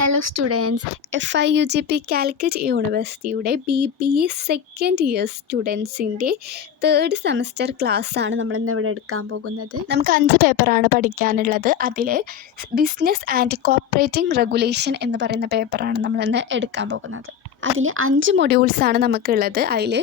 Hello students, FIUGP Calicut യൂണിവേഴ്സിറ്റിയുടെ BBA second year സ്റ്റുഡൻസിൻ്റെ third semester ക്ലാസ്സാണ് നമ്മളിന്ന് ഇവിടെ എടുക്കാൻ പോകുന്നത്. നമുക്ക് 5 പേപ്പറാണ് പഠിക്കാനുള്ളത്. അതിൽ ബിസിനസ് ആൻഡ് കോപ്പറേറ്റിംഗ് റെഗുലേഷൻ എന്ന് പറയുന്ന പേപ്പറാണ് നമ്മളിന്ന് എടുക്കാൻ പോകുന്നത്. അതിൽ 5 മൊഡ്യൂൾസാണ് നമുക്കുള്ളത്. അതിൽ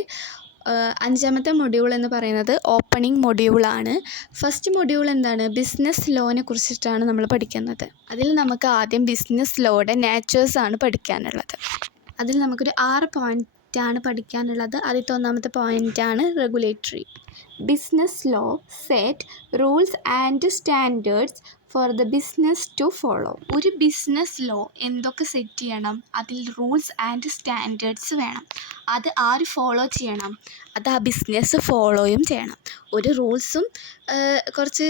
5ാമത്തെ മൊഡ്യൂൾ എന്ന് പറയുന്നത് ഓപ്പണിംഗ് മൊഡ്യൂളാണ്. ഫസ്റ്റ് മൊഡ്യൂൾ എന്താണ്? ബിസിനസ് ലോനെ കുറിച്ചിട്ടാണ് നമ്മൾ പഠിക്കുന്നത്. അതിൽ നമുക്ക് ആദ്യം ബിസിനസ് ലോയുടെ നാച്ചേഴ്സാണ് പഠിക്കാനുള്ളത്. അതിൽ നമുക്കൊരു 6 പോയിൻ്റാണ് പഠിക്കാനുള്ളത്. ആദ്യത്തെ 1ാമത്തെ പോയിൻ്റാണ് regulatory. Business law set rules and standards for the business to follow. ഒരു ബിസിനസ് ലോ എന്തൊക്കെ സെറ്റ് ചെയ്യണം? അതിൽ റൂൾസ് ആൻഡ് സ്റ്റാൻഡേർഡ്സ് വേണം. അത് ആര് ഫോളോ ചെയ്യണം? അത് ആ ബിസിനസ് ഫോളോയും ചെയ്യണം. ഒരു റൂൾസും കുറച്ച്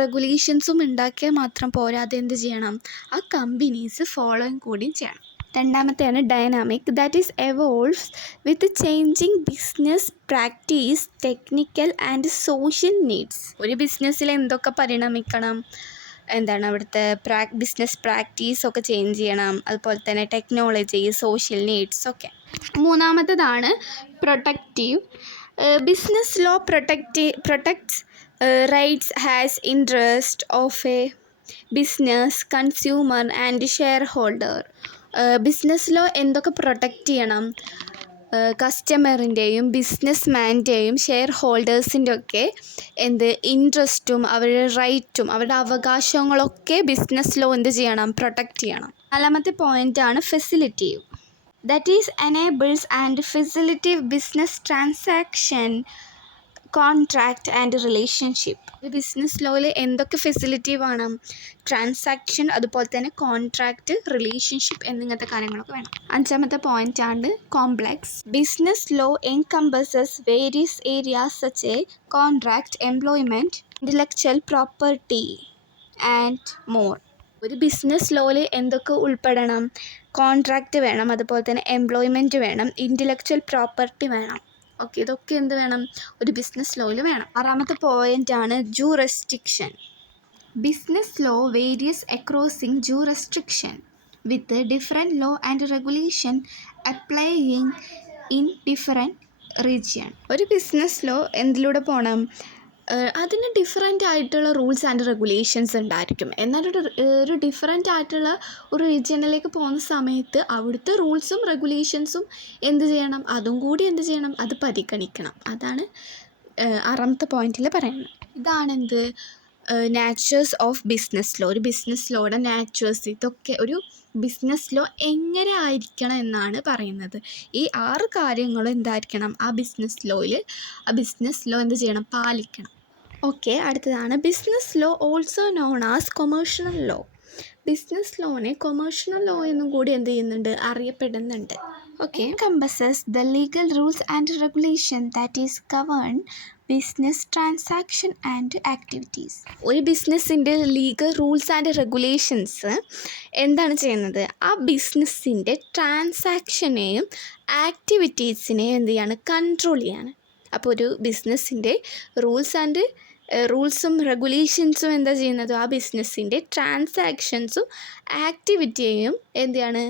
റെഗുലേഷൻസും ഉണ്ടാക്കിയാൽ മാത്രം പോരാ, അതെന്ത് ചെയ്യണം? ആ കമ്പനീസ് ഫോളോയും കൂടിയും ചെയ്യണം. 2ാമത്തെയാണ് dynamic, that is evolves with changing business practice, technical and social needs. ഒരു ബിസിനസ്സിൽ എന്തൊക്കെ പരിണമിക്കണം? അവിടുത്തെ ബിസിനസ് പ്രാക്ടീസ് ഒക്കെ ചേഞ്ച് ചെയ്യണം. അതുപോലെ തന്നെ ടെക്നോളജി, സോഷ്യൽ നീഡ്സ് ഒക്കെ. 3ാമത്തേതാണ് protective. Business law protects rights has interest of a business consumer and shareholder. Business law എന്തൊക്കെ പ്രൊട്ടക്റ്റ് ചെയ്യണം? കസ്റ്റമറിൻ്റെയും ബിസിനസ്മാൻ്റെയും ഷെയർ ഹോൾഡേഴ്സിൻ്റെ ഒക്കെ ഇൻട്രസ്റ്റും അവരുടെ റൈറ്റും അവരുടെ അവകാശങ്ങളൊക്കെ ബിസിനസ് ലോ എന്ത് ചെയ്യണം? പ്രൊട്ടക്റ്റ് ചെയ്യണം. 4ാമത്തെ പോയിൻ്റാണ് facilitative, that is enables and facilitative business transaction, contract and relationship. Business ലോയിൽ എന്തൊക്കെ ഫെസിലിറ്റീവ് ആണ്? ട്രാൻസാക്ഷൻ, അതുപോലെ തന്നെ കോൺട്രാക്റ്റ്, റിലേഷൻഷിപ്പ് എന്നിങ്ങനത്തെ കാര്യങ്ങളൊക്കെ വേണം. 5ാമത്തെ പോയിൻ്റാണ് complex. Business law encompasses various areas such a contract, employment, intellectual property and more. ഒരു ബിസിനസ് ലോയിൽ എന്തൊക്കെ ഉൾപ്പെടണം? കോൺട്രാക്റ്റ് വേണം, അതുപോലെ തന്നെ എംപ്ലോയ്മെൻറ്റ് വേണം, ഇൻ്റലക്ച്വൽ പ്രോപ്പർട്ടി വേണം. ഓക്കെ, ഇതൊക്കെ എന്ത് വേണം? ഒരു ബിസിനസ് ലോയിൽ വേണം. 6ാമത്തെ പോയിൻ്റാണ് jurisdiction. Business law various across in jurisdiction with different law and regulation applying in different region. ഒരു ബിസിനസ് ലോ എന്തിലൂടെ പോകണം? അതിന് ഡിഫറെൻ്റ് ആയിട്ടുള്ള റൂൾസ് ആൻഡ് റെഗുലേഷൻസ് ഉണ്ടായിരിക്കും. എന്നാൽ ഒരു ഡിഫറെൻ്റ് ആയിട്ടുള്ള ഒരു റീജിയനിലേക്ക് പോകുന്ന സമയത്ത് അവിടുത്തെ റൂൾസും റെഗുലേഷൻസും എന്ത് ചെയ്യണം? അതും കൂടി എന്ത് ചെയ്യണം? അത് പരിഗണിക്കണം. അതാണ് 6ാമത്തെ പോയിന്റിൽ പറയുന്നത്. ഇതാണെന്ത്? നാച്ചേഴ്സ് ഓഫ് ബിസിനസ് ലോ. ഒരു ബിസിനസ് ലോയുടെ നാച്ചേഴ്സ്, ഇതൊക്കെ ഒരു ബിസിനസ് ലോ എങ്ങനെ ആയിരിക്കണം എന്നാണ് പറയുന്നത്. ഈ 6 കാര്യങ്ങളും എന്തായിരിക്കണം? ആ ബിസിനസ് ലോ എന്ത് ചെയ്യണം? പാലിക്കണം. ഓക്കെ, അടുത്തതാണ് business law also known as commercial law. Business ലോനെ കൊമേഴ്ഷ്യൽ ലോ എന്നും കൂടി എന്ത് ചെയ്യുന്നുണ്ട്? അറിയപ്പെടുന്നുണ്ട്. Okay, encompasses the legal rules and regulation that is govern business transaction and activities. ഒരു ബിസിനസ്സിൻ്റെ ലീഗൽ റൂൾസ് ആൻഡ് റെഗുലേഷൻസ് എന്താണ് ചെയ്യുന്നത്? ആ ബിസിനസ്സിൻ്റെ ട്രാൻസാക്ഷനെയും ആക്ടിവിറ്റീസിനെയും എന്ത് ചെയ്യാണ്? കൺട്രോൾ ചെയ്യാണ്. അപ്പോൾ ഒരു ബിസിനസ്സിൻ്റെ റൂൾസും റെഗുലേഷൻസും എന്താ ചെയ്യുന്നത്? ആ ബിസിനസ്സിൻ്റെ ട്രാൻസാക്ഷൻസും ആക്ടിവിറ്റിയെയും എന്താണ്?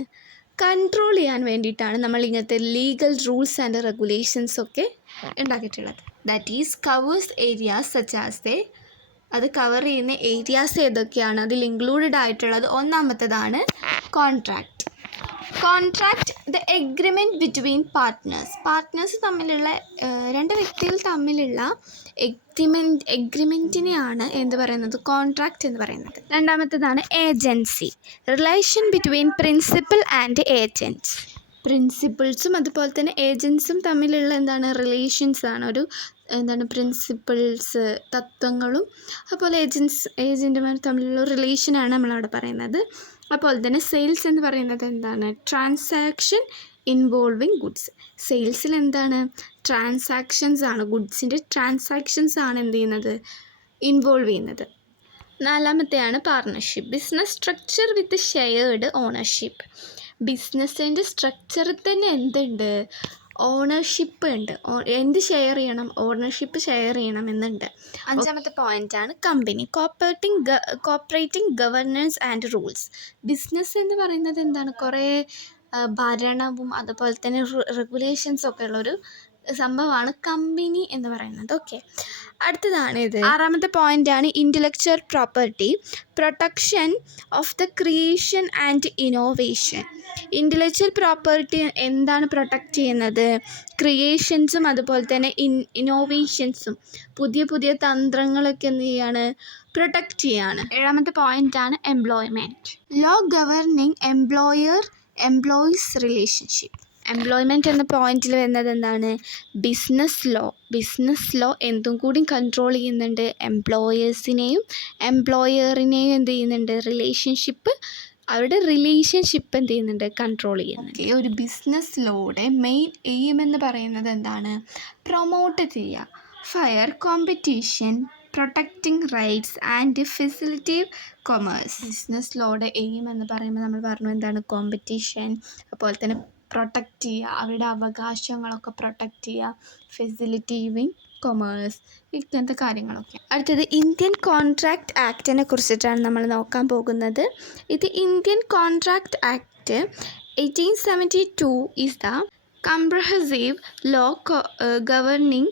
കൺട്രോൾ ചെയ്യാൻ വേണ്ടിയിട്ടാണ് നമ്മൾ ഇങ്ങനത്തെ ലീഗൽ റൂൾസ് ആൻഡ് റെഗുലേഷൻസ് ഒക്കെ ഉണ്ടാക്കിയിട്ടുള്ളത്. That is covers areas such as അത് കവർ ചെയ്യുന്ന ഏരിയാസ് ഏതൊക്കെയാണ്? അതിൽ ഇൻക്ലൂഡഡ് ആയിട്ടുള്ളത് 1ാമത്തേതാണ് contract. Contract the agreement between partners തമ്മിലുള്ള 2 വ്യക്തികൾ തമ്മിലുള്ള എഗ്രിമെൻറ്റിനെയാണ് എന്ത് പറയുന്നത്? കോൺട്രാക്റ്റ് എന്ന് പറയുന്നത്. 2ാമത്തേതാണ് agency, relation between principal and agents. പ്രിൻസിപ്പിൾസും അതുപോലെ തന്നെ ഏജൻസും തമ്മിലുള്ള റിലേഷൻസാണ് പ്രിൻസിപ്പിൾസ്, തത്വങ്ങളും അതുപോലെ ഏജൻറ്റുമാർ തമ്മിലുള്ള റിലേഷനാണ് നമ്മളവിടെ പറയുന്നത്. അതുപോലെ തന്നെ സെയിൽസ് എന്ന് പറയുന്നത് ട്രാൻസാക്ഷൻ ഇൻവോൾവിങ് ഗുഡ്സ്. സെയിൽസിൽ ട്രാൻസാക്ഷൻസ് ആണ്, ഗുഡ്സിൻ്റെ ട്രാൻസാക്ഷൻസ് ആണ് എന്ത് ചെയ്യുന്നത്? ഇൻവോൾവ് ചെയ്യുന്നത്. 4ാമത്തെയാണ് partnership. Business structure with shared ownership. ബിസിനസ്സിൻ്റെ സ്ട്രക്ചറിൽ തന്നെ എന്തുണ്ട്? ഓണർഷിപ്പ് ഉണ്ട്. എന്ത് ഷെയർ ചെയ്യണം? ഓണർഷിപ്പ് ഷെയർ ചെയ്യണം എന്നുണ്ട്. 5ാമത്തെ പോയിൻ്റാണ് company. Cooperating governance and rules. Business എന്ന് പറയുന്നത് എന്താണ്? കുറേ ഭരണവും അതുപോലെ തന്നെ റെഗുലേഷൻസൊക്കെ ഉള്ളൊരു സംഭവമാണ് കമ്പനി എന്ന് പറയുന്നത്. ഓക്കെ, അടുത്തതാണ് ഇത്. 6ാമത്തെ പോയിൻ്റാണ് intellectual property, protection of the creation and innovation. Intellectual property എന്താണ് പ്രൊട്ടക്റ്റ് ചെയ്യുന്നത്? ക്രിയേഷൻസും അതുപോലെ തന്നെ ഇന്നോവേഷൻസും, പുതിയ പുതിയ തന്ത്രങ്ങളൊക്കെ എന്ത് ചെയ്യാണ്? പ്രൊട്ടക്റ്റ് ചെയ്യാണ്. 7ാമത്തെ പോയിൻ്റാണ് employment. Law governing employees relationship. Employment എന്ന പോയിന്റിൽ വരുന്നത് എന്താണ്? ബിസിനസ് ലോ എന്തും കൂടി കൺട്രോൾ ചെയ്യുന്നുണ്ട്? എംപ്ലോയേഴ്സിനെയും എംപ്ലോയറിനെയും എന്ത് ചെയ്യുന്നുണ്ട്? അവരുടെ റിലേഷൻഷിപ്പ് എന്ത് ചെയ്യുന്നുണ്ട്? കൺട്രോൾ ചെയ്യുന്നുണ്ട്. ഒരു ബിസിനസ് ലോയുടെ മെയിൻ എയിം എന്ന് പറയുന്നത് എന്താണ്? പ്രൊമോട്ട് ചെയ്യുക, fair competition, protecting rights and facilitate commerce. Business ലോയുടെ എയിം എന്ന് പറയുമ്പോൾ നമ്മൾ പറഞ്ഞു എന്താണ്? കോമ്പറ്റീഷൻ, അതുപോലെ തന്നെ പ്രൊട്ടക്റ്റ് ചെയ്യുക, അവരുടെ അവകാശങ്ങളൊക്കെ പ്രൊട്ടക്റ്റ് ചെയ്യുക, ഫെസിലിറ്റേറ്റിംഗ് കൊമേഴ്സ്, ഇങ്ങനത്തെ കാര്യങ്ങളൊക്കെ. അടുത്തത് ഇന്ത്യൻ കോൺട്രാക്റ്റ് ആക്ടിനെ കുറിച്ചിട്ടാണ് നമ്മൾ നോക്കാൻ പോകുന്നത്. ഇത് Indian contract act 1872 is the comprehensive law governing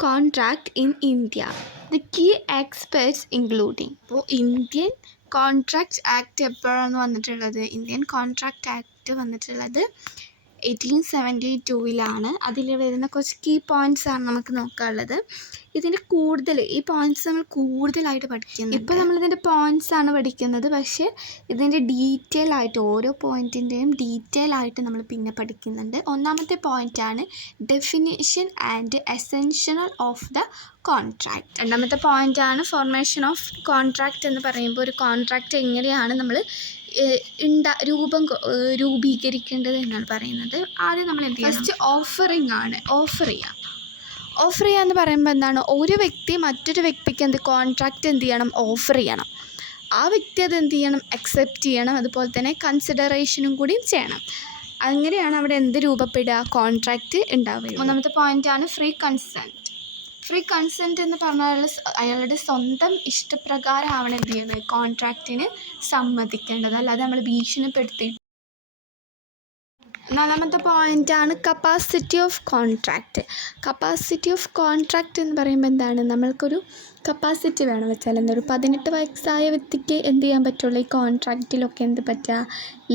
contract in India. The key aspects including. അപ്പോൾ ഇന്ത്യൻ കോൺട്രാക്റ്റ് ആക്ട് എപ്പോഴാണ് വന്നിട്ടുള്ളത്? ഇന്ത്യൻ കോൺട്രാക്റ്റ് ആക്ട് വന്നിട്ടുള്ളത് 1872 അതിൽ വരുന്ന കുറച്ച് കീ പോയിൻറ്റ്സാണ് നമുക്ക് നോക്കാനുള്ളത്. ഇതിൻ്റെ ഈ പോയിൻറ്റ്സ് നമ്മൾ കൂടുതലായിട്ട് പഠിക്കുന്നത്. ഇപ്പോൾ നമ്മളിതിൻ്റെ പോയിൻറ്റ്സാണ് പഠിക്കുന്നത്, പക്ഷേ ഇതിൻ്റെ ഡീറ്റെയിൽ ആയിട്ട് ഓരോ പോയിൻറ്റിൻ്റെയും ഡീറ്റെയിൽ ആയിട്ട് നമ്മൾ പിന്നെ പഠിക്കുന്നുണ്ട്. 1ാമത്തെ പോയിൻ്റാണ് definition and essential of the contract. 2ാമത്തെ പോയിൻ്റാണ് ഫോർമേഷൻ ഓഫ് കോൺട്രാക്റ്റ് എന്ന് പറയുമ്പോൾ ഒരു കോൺട്രാക്റ്റ് എങ്ങനെയാണ് നമ്മൾ രൂപീകരിക്കേണ്ടത് എന്നാണ് പറയുന്നത്. ആദ്യം നമ്മൾ എന്ത് ചെയ്യണം? ഫസ്റ്റ് ഓഫറിംഗ് ആണ്. ഓഫർ ചെയ്യുക എന്ന് പറയുമ്പോൾ എന്താണ്? ഒരു വ്യക്തി മറ്റൊരു വ്യക്തിക്ക് കോൺട്രാക്റ്റ് എന്ത് ചെയ്യണം? ഓഫർ ചെയ്യണം. ആ വ്യക്തി അത് എന്ത് ചെയ്യണം? അക്സെപ്റ്റ് ചെയ്യണം. അതുപോലെ തന്നെ കൺസിഡറേഷനും കൂടി ചെയ്യണം. അങ്ങനെയാണ് അവിടെ എന്ത് രൂപപ്പെടുക? കോൺട്രാക്റ്റ് ഉണ്ടാവുക. 3ാമത്തെ പോയിൻ്റാണ് ഫ്രീ കൺസെൻറ്റ്. ഫ്രീ കൺസെൻറ്റ് എന്ന് പറഞ്ഞാൽ അയാളുടെ സ്വന്തം ഇഷ്ടപ്രകാരമാണ് എന്ത് ചെയ്യുന്നത്? കോൺട്രാക്റ്റിന് സമ്മതിക്കേണ്ടത്, അല്ലാതെ നമ്മൾ ഭീഷണിപ്പെടുത്തി. 4ാമത്തെ പോയിൻ്റാണ് capacity of contract. Capacity of contract എന്ന് പറയുമ്പോൾ എന്താണ്? നമ്മൾക്കൊരു കപ്പാസിറ്റി വേണം വെച്ചാൽ ഒരു 18 വയസ്സായ വ്യക്തിക്ക് എന്ത് ചെയ്യാൻ പറ്റുള്ളൂ? ഈ കോൺട്രാക്റ്റിലൊക്കെ എന്ത് പറ്റുക?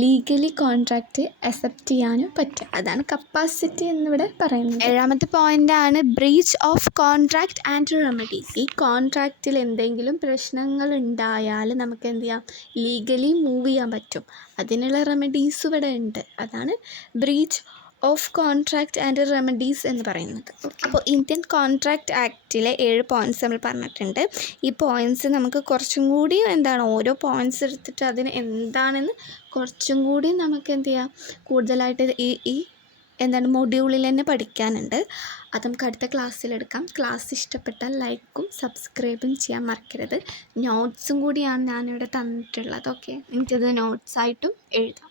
ലീഗലി കോൺട്രാക്റ്റ് അക്സെപ്റ്റ് ചെയ്യാനും പറ്റുക. അതാണ് കപ്പാസിറ്റി എന്നിവിടെ പറയുന്നത്. 7ാമത്തെ പോയിൻ്റാണ് breach of contract and remedies. ഈ കോൺട്രാക്റ്റിൽ എന്തെങ്കിലും പ്രശ്നങ്ങൾ ഉണ്ടായാൽ നമുക്ക് എന്ത് ചെയ്യാം? ലീഗലി മൂവ് ചെയ്യാൻ പറ്റും. അതിനുള്ള റെമഡീസ് ഇവിടെ ഉണ്ട്. അതാണ് breach of contract and remedies എന്ന് പറയുന്നത്. അപ്പോൾ ഇന്ത്യൻ കോൺട്രാക്റ്റ് ആക്റ്റിലെ 7 പോയിൻറ്റ്സ് നമ്മൾ പറഞ്ഞിട്ടുണ്ട്. ഈ പോയിൻറ്റ്സ് നമുക്ക് കുറച്ചും കൂടി ഓരോ പോയിൻറ്റ്സ് എടുത്തിട്ട് അതിന് എന്താണെന്ന് കുറച്ചും കൂടി നമുക്ക് എന്ത് ചെയ്യാം? കൂടുതലായിട്ട് ഈ മൊഡ്യൂളിൽ തന്നെ പഠിക്കാനുണ്ട്. അത് നമുക്ക് അടുത്ത ക്ലാസ്സിലെടുക്കാം. ക്ലാസ് ഇഷ്ടപ്പെട്ടാൽ ലൈക്കും സബ്സ്ക്രൈബും ചെയ്യാൻ മറക്കരുത്. നോട്ട്സും കൂടിയാണ് ഞാനിവിടെ തന്നിട്ടുള്ളത്. ഓക്കെ, എനിക്കത് നോട്ട്സായിട്ടും എഴുതാം.